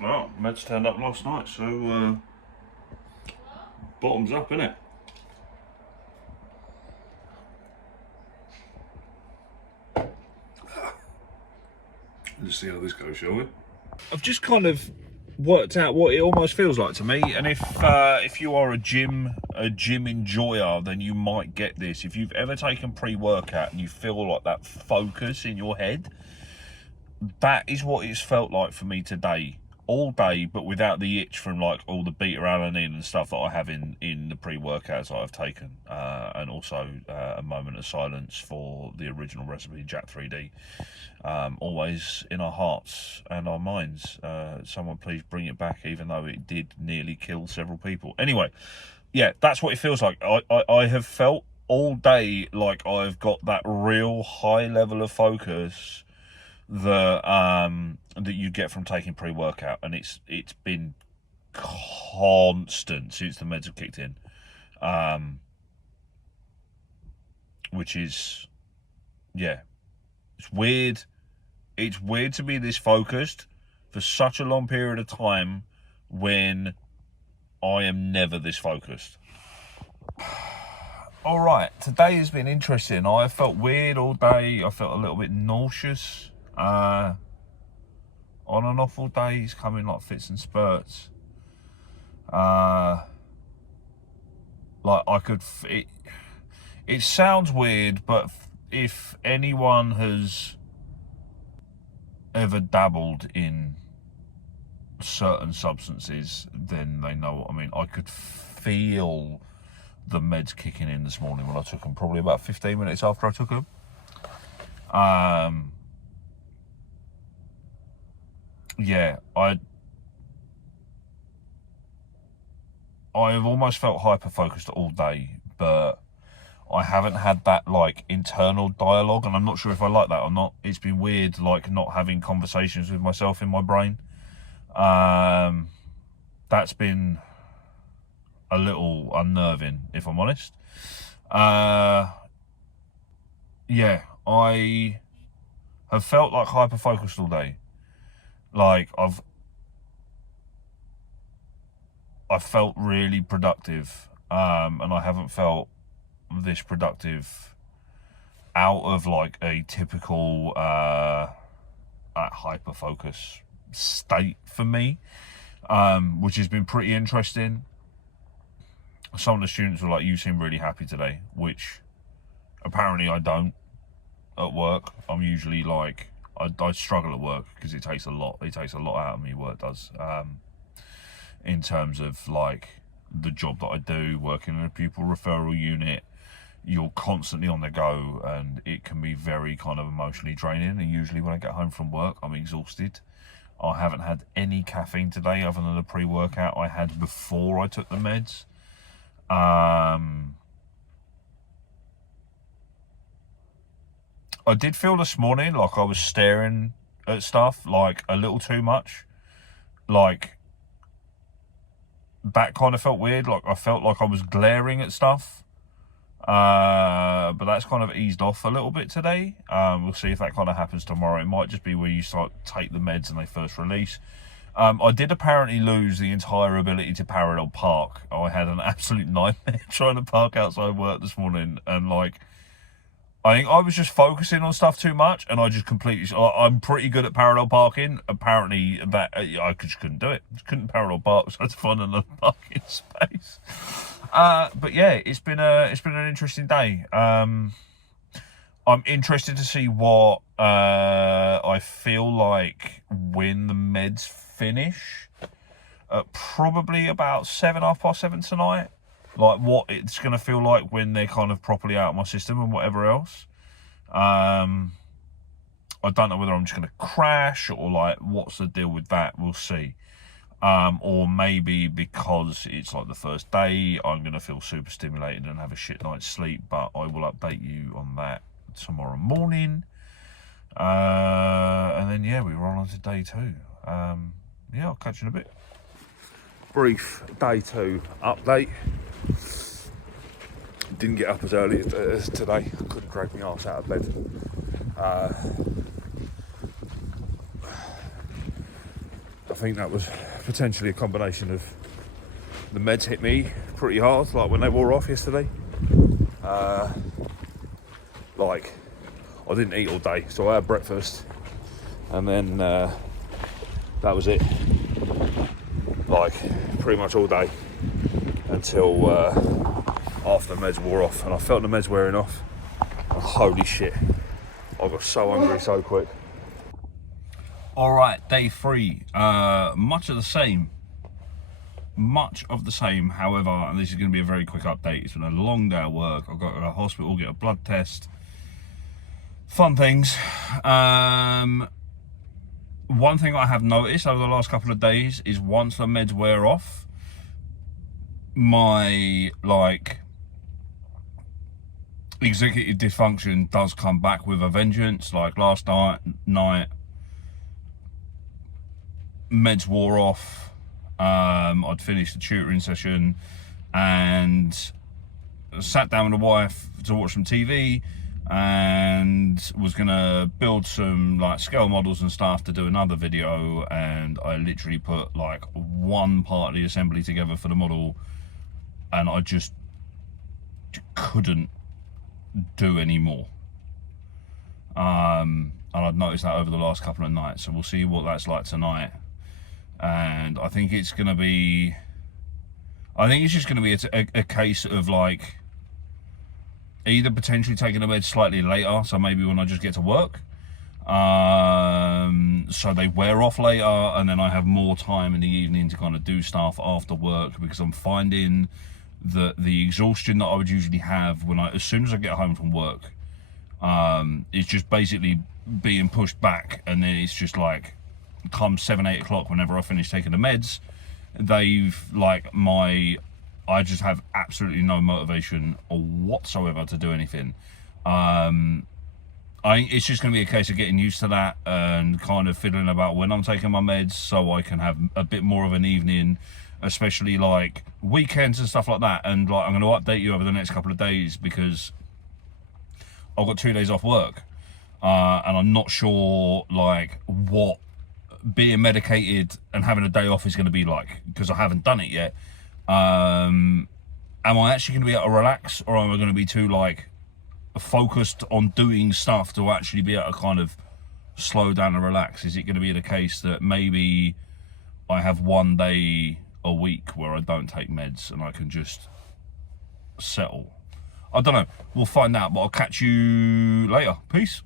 Well, meds turned up last night, so bottoms up, innit? Let's see how this goes, shall we? I've just kind of worked out what it almost feels like to me, and if you are a gym enjoyer, then you might get this. If you've ever taken pre-workout and you feel like that focus in your head, that is what it's felt like for me today. All day, but without the itch from like all the beta-alanine and stuff that I have in the pre-workouts I've taken, and also a moment of silence for the original recipe, Jack 3D. Always in our hearts and our minds. Someone please bring it back, even though it did nearly kill several people. Anyway, yeah, that's what it feels like. I have felt all day like I've got that real high level of focus that you get from taking pre-workout, and it's been constant since the meds have kicked in, which is, yeah, it's weird. It's weird to be this focused for such a long period of time when I am never this focused. All right, today has been interesting. I felt weird all day. I felt a little bit nauseous. On and off all days, coming like fits and spurts. Like I could, it sounds weird, but if anyone has ever dabbled in certain substances, then they know what I mean. I could feel the meds kicking in this morning when I took them, probably about 15 minutes after I took them. Yeah, I've almost felt hyper-focused all day, but I haven't had that, like, internal dialogue, and I'm not sure if I like that or not. It's been weird, like, not having conversations with myself in my brain. That's been a little unnerving, if I'm honest. Yeah, I have felt, like, hyper-focused all day. Like, I've felt really productive, and I haven't felt this productive out of like a typical hyper focus state for me, which has been pretty interesting. Some of the students were like, "You seem really happy today," which apparently I don't at work. I'm usually like, I struggle at work because it takes a lot out of me, work does, in terms of like the job that I do, working in a pupil referral unit. You're constantly on the go, and it can be very kind of emotionally draining, and usually when I get home from work I'm exhausted. I haven't had any caffeine today other than the pre-workout I had before I took the meds. I did feel this morning like I was staring at stuff like a little too much. Like, that kind of felt weird. Like, I felt like I was glaring at stuff. But that's kind of eased off a little bit today. We'll see if that kind of happens tomorrow. It might just be when you start take the meds and they first release. I did apparently lose the entire ability to parallel park. I had an absolute nightmare trying to park outside work this morning, and like, I think I was just focusing on stuff too much, and I just completely... I'm pretty good at parallel parking. Apparently, that I just couldn't do it. Just couldn't parallel park, so I had to find another parking space. But yeah, it's been an interesting day. I'm interested to see what I feel like when the meds finish. Probably about 7:30 tonight. Like, what it's going to feel like when they're kind of properly out of my system and whatever else. I don't know whether I'm just going to crash or, like, what's the deal with that. We'll see. Or maybe because it's, like, the first day, I'm going to feel super stimulated and have a shit night's sleep. But I will update you on that tomorrow morning. And then, yeah, we roll on to day 2. Yeah, I'll catch you in a bit. Brief day 2 update. Didn't get up as early as today. Couldn't drag my arse out of bed. I think that was potentially a combination of the meds hit me pretty hard, like when they wore off yesterday. Like, I didn't eat all day, so I had breakfast, and then that was it. Like, pretty much all day until after the meds wore off, and I felt the meds wearing off, and holy shit, I got so hungry so quick. All right, day 3, much of the same. However, and this is going to be a very quick update. It's been a long day at work. I've got to go to the hospital, get a blood test, fun things. One thing I have noticed over the last couple of days is once the meds wear off, my executive dysfunction does come back with a vengeance. Like last night meds wore off. I'd finished the tutoring session and sat down with the wife to watch some TV, and was gonna build some like scale models and stuff to do another video, and I literally put like one part of the assembly together for the model, and I just couldn't do any more. And I've noticed that over the last couple of nights, so we'll see what that's like tonight. And I think it's gonna be, it's just gonna be a case of like either potentially taking the meds slightly later, so maybe when I just get to work, so they wear off later, and then I have more time in the evening to kind of do stuff after work, because I'm finding that the exhaustion that I would usually have as soon as I get home from work, is just basically being pushed back, and then it's just like come 7-8 o'clock whenever I finish taking the meds, I just have absolutely no motivation or whatsoever to do anything. It's just going to be a case of getting used to that and kind of fiddling about when I'm taking my meds, so I can have a bit more of an evening, especially like weekends and stuff like that. And like, I'm going to update you over the next couple of days, because I've got 2 days off work, and I'm not sure like what being medicated and having a day off is going to be like, because I haven't done it yet. Am I actually going to be able to relax, or am I going to be too like focused on doing stuff to actually be able to kind of slow down and relax? Is it going to be the case that maybe I have one day a week where I don't take meds and I can just settle? I don't know, we'll find out, but I'll catch you later. Peace.